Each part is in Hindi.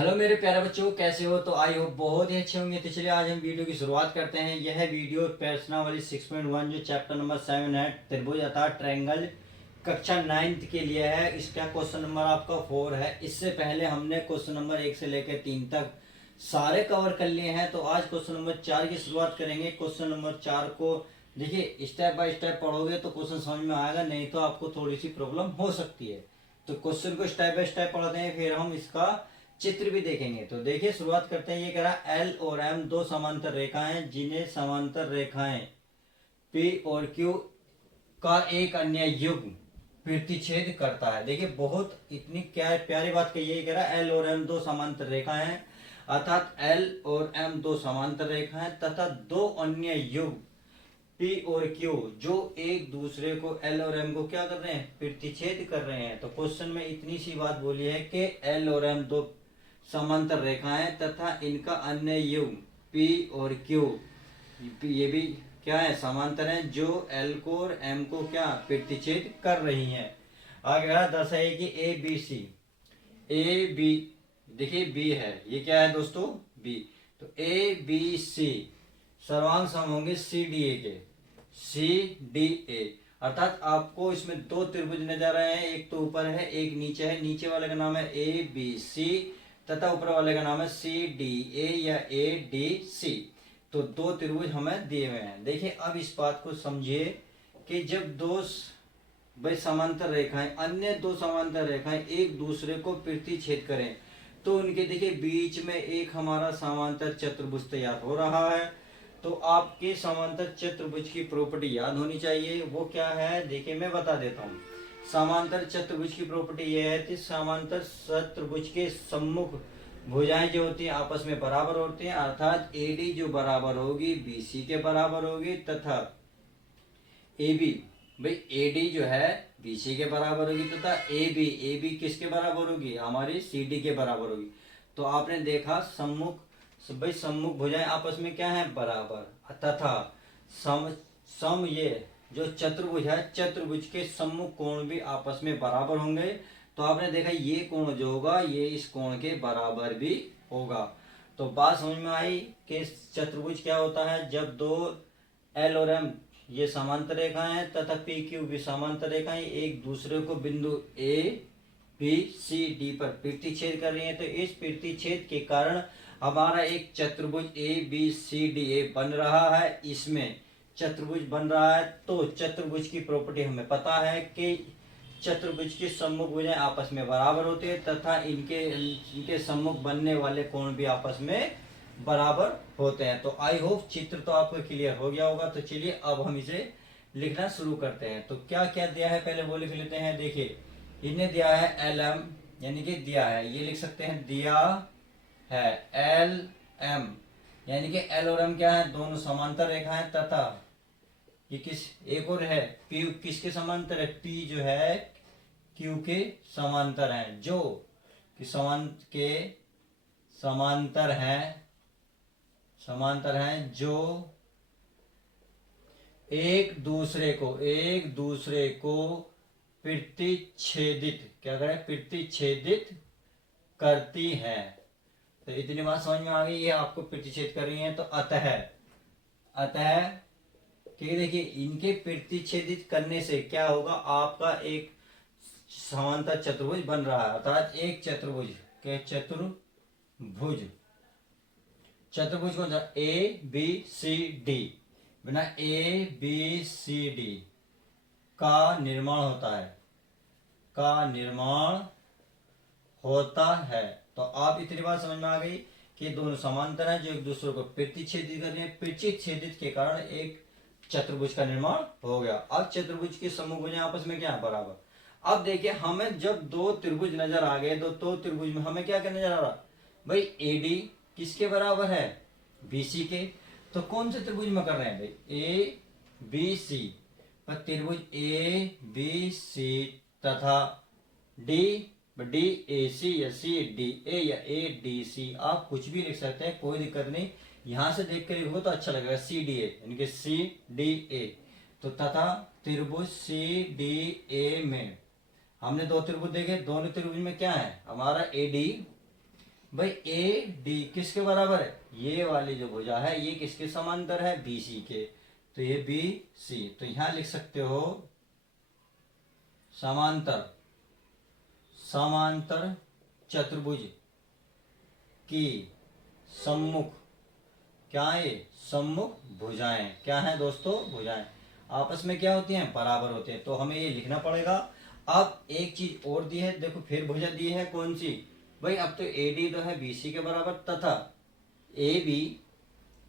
हेलो मेरे प्यारे बच्चों, कैसे हो? तो आई होप बहुत ही अच्छे होंगे। तो चलिए आज हम वीडियो की शुरुआत करते हैं। यह वीडियो प्रश्नावली 6.1 जो चैप्टर नंबर 7 है, त्रिभुज अर्थात ट्रायंगल, कक्षा 9th के लिए है। इसका क्वेश्चन नंबर आपका 4 है। इससे पहले हमने क्वेश्चन नंबर 1 से लेकर 3 तक सारे कवर कर लिए हैं। तो आज क्वेश्चन नंबर 4 की शुरुआत करेंगे। क्वेश्चन नंबर 4 को देखिए, स्टेप बाय स्टेप पढ़ोगे तो क्वेश्चन समझ में आएगा, नहीं तो आपको थोड़ी सी प्रॉब्लम हो सकती है। तो क्वेश्चन को स्टेप बाय स्टेप पढ़ते हैं, फिर हम इसका चित्र भी देखेंगे। तो देखिए शुरुआत करते हैं। ये कह रहा एल और एम दो समांतर रेखाएं जिन्हें समांतर रेखाएं पी और क्यू का एक अन्य युग्म प्रतिच्छेद करता है। देखिए बहुत इतनी क्या प्यारी बात कही है। कह रहा एल और एम दो समांतर रेखाएं हैं, अर्थात एल और एम दो समांतर रेखाएं तथा दो अन्य युग्म पी और क्यू जो एक दूसरे को एल और एम को क्या कर रहे हैं, प्रतिच्छेद कर रहे हैं। तो क्वेश्चन में इतनी सी बात बोली है कि एल और एम दो समांतर रेखाएं तथा इनका अन्य युग्म पी और क्यू ये भी क्या है, समांतर हैं, जो एल को और एम को क्या प्रतिच्छेद कर रही हैं। आगे दर्शाइए कि A B C. A B, देखिए बी है, ये क्या है दोस्तों, बी। तो ए बी सी सर्वांग सम होंगे सी डी ए के। सी डी ए अर्थात आपको इसमें दो त्रिभुज नजर आए हैं, एक तो ऊपर है एक नीचे है। नीचे वाले का नाम है ए बी सी तथा ऊपर वाले का नाम है सी डी ए या ए डी सी। तो दो त्रिभुज हमें दिए हुए हैं। देखिए अब इस बात को समझिए कि जब दो भाई समांतर रेखाएं, अन्य दो समांतर रेखाएं एक दूसरे को प्रतिच्छेद करें तो उनके देखिए बीच में एक हमारा समांतर चतुर्भुज तैयार हो रहा है। तो आपके समांतर चतुर्भुज की प्रॉपर्टी याद होनी चाहिए। वो क्या है, देखिए मैं बता देता हूँ। समांतर चतुर्भुज की प्रॉपर्टी यह है कि समांतर चतुर्भुज के सम्मुख भुजाएं जो होती हैं आपस में बराबर होती हैं, अर्थात एडी जो बराबर होगी बीसी के बराबर होगी तथा AB, भाई एडी जो है बीसी के बराबर होगी तथा AB किसके बराबर होगी, हमारी CD के बराबर होगी। तो आपने देखा सम्मुख, भाई सम्मुख भुजाएं आपस में क्या है, बराबर तथा सम ये जो चतुर्भुज है, चतुर्भुज के सम्मुख कोण भी आपस में बराबर होंगे। तो आपने देखा ये कोण जो होगा ये इस कोण के बराबर भी होगा। तो बात समझ में आई कि चतुर्भुज क्या होता है, जब दो एल और एम ये समांतर रेखाएं हैं तथा पी क्यू भी समांतर रेखाएं एक दूसरे को बिंदु ए बी सी डी पर प्रतिच्छेद कर रही हैं। तो इस प्रतिच्छेद के कारण हमारा एक चतुर्भुज ए बी सी डी ए बन रहा है। इसमें चतुर्भुज बन रहा है तो चतुर्भुज की प्रॉपर्टी हमें पता है कि चतुर्भुज के सम्मुख भुजाएं आपस में बराबर होते हैं तथा इनके सम्मुख बनने वाले कोण भी आपस में बराबर होते हैं। तो आई होप चित्र तो आपको क्लियर हो गया होगा। तो चलिए अब हम इसे लिखना शुरू करते हैं। तो क्या क्या दिया है पहले वो लिख लेते हैं। देखिए इन्हें दिया है एल एम, यानी कि दिया है, ये लिख सकते हैं दिया है एल एम, यानी कि एल और एम क्या है, दोनों समांतर रेखाएं तथा ये किस एक और है पी किसके समांतर है, पी जो है क्यू के समांतर है, जो कि समांतर हैं जो एक दूसरे को प्रतिच्छेदित क्या करें, प्रतिच्छेदित करती हैं। तो इतनी बात समझ में आ गई, ये आपको प्रतिच्छेद कर रही हैं। तो अतः ठीक है, देखिए इनके प्रतिच्छेदित करने से क्या होगा, आपका एक समांतर चतुर्भुज बन रहा है, अर्थात एक चतुर्भुज के चतुर्भुज कौन सा, ए बी सी डी, बिना ए बी सी डी का निर्माण होता है। तो आप इतनी बात समझ में आ गई कि दोनों समांतर हैं जो एक दूसरे को प्रतिच्छेदित कर रहे हैं। प्रतिच्छेदित के कारण एक चतुर्भुज का निर्माण हो गया। अब चतुर्भुज के समूह भुजाएं आपस में क्या है, बराबर। अब देखिए हमें जब दो त्रिभुज नजर आ गए, दो त्रिभुज में हमें क्या नजर आ रहा, भाई एडी किसके बराबर है, बीसी के। तो कौन से त्रिभुज में कर रहे हैं भाई, ए बी सी, पर त्रिभुज ए बी सी तथा डी डी ए सी या सी डी ए या ए डी सी, आप कुछ भी लिख सकते हैं, कोई दिक्कत नहीं। यहां से देख कर लिखोगे तो अच्छा लगेगा, सी डी ए यानी कि सी डी ए। तो तथा त्रिभुज सी डी ए में हमने दो त्रिभुज देखे, दोनों त्रिभुज में क्या है, हमारा ए डी भाई ए डी किसके बराबर है, ये वाली जो भुजा है ये किसके समांतर है, बी सी के। तो ये बी सी, तो यहां लिख सकते हो समांतर, समांतर चतुर्भुज की सम्मुख, क्या है ये, सम्मुख भुजाएं, क्या है दोस्तों, भुजाएं आपस में क्या होती हैं, बराबर होते हैं। तो हमें ये लिखना पड़ेगा। अब एक चीज और दी है, देखो फिर भुजा दी है कौन सी भाई, अब तो ए डी तो है बी सी के बराबर, तथा ए बी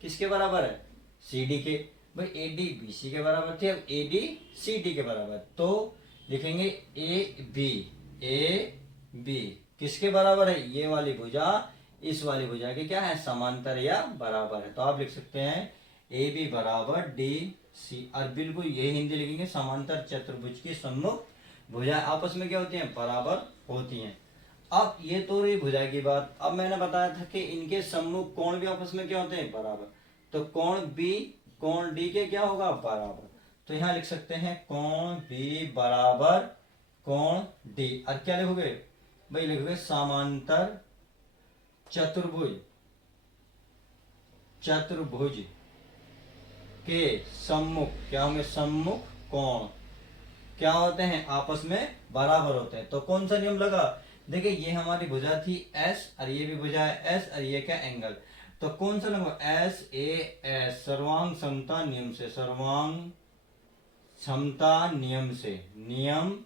किसके बराबर है, सी डी के। भाई ए डी बी सी के बराबर थे, अब ए डी सी डी के बराबर, तो लिखेंगे ए बी किसके बराबर है, ये वाली भुजा इस वाली भुजा के क्या है, समांतर या बराबर है। तो आप लिख सकते हैं ए बी बराबर डी सी, और बिल्कुल यही हिंदी लिखेंगे, समांतर चतुर्भुज की सम्मुख भुजा आपस में क्या होती हैं, बराबर होती हैं। अब ये तो रही भुजा की बात। अब मैंने बताया था कि इनके सम्मुख कोण भी आपस में क्या होते हैं, बराबर। तो कोण बी कोण डी के क्या होगा, बराबर। तो यहां लिख सकते हैं कोण बी बराबर कोण डी, और क्या लिखोगे भाई, लिखोगे समांतर चतुर्भुज, चतुर्भुज के सम्मुख क्या होंगे, सम्मुख कोण क्या होते हैं, आपस में बराबर होते हैं। तो कौन सा नियम लगा, देखिए ये हमारी भुजा थी एस, और ये भी भुजा है एस, और ये क्या एंगल, तो कौन सा लगा, एस ए एस, सर्वांग समता नियम से, सर्वांग समता नियम से, नियम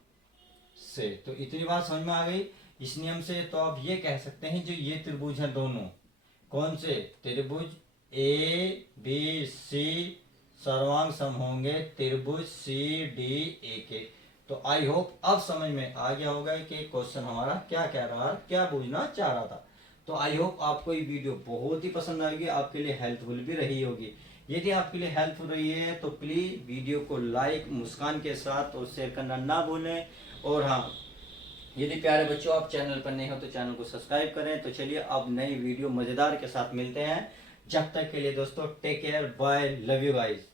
से। तो इतनी बात समझ में आ गई इस नियम से। तो आप ये कह सकते हैं जो ये त्रिभुज है दोनों, कौन से त्रिभुज ए बी सी सर्वांग सम होंगे त्रिभुज सी डी ए के। तो आई होप अब समझ में आ गया होगा कि क्वेश्चन हमारा क्या कह रहा है, क्या पूछना चाह रहा था। तो आई होप आपको ये वीडियो बहुत ही पसंद आएगी, आपके लिए हेल्पफुल भी रही होगी। यदि आपके लिए हेल्पफुल रही है तो प्लीज वीडियो को लाइक मुस्कान के साथ और शेयर करना ना भूलें। और हाँ, यदि प्यारे बच्चों आप चैनल पर नए हो तो चैनल को सब्सक्राइब करें। तो चलिए अब नई वीडियो मजेदार के साथ मिलते हैं, जब तक के लिए दोस्तों take care, bye, love you guys.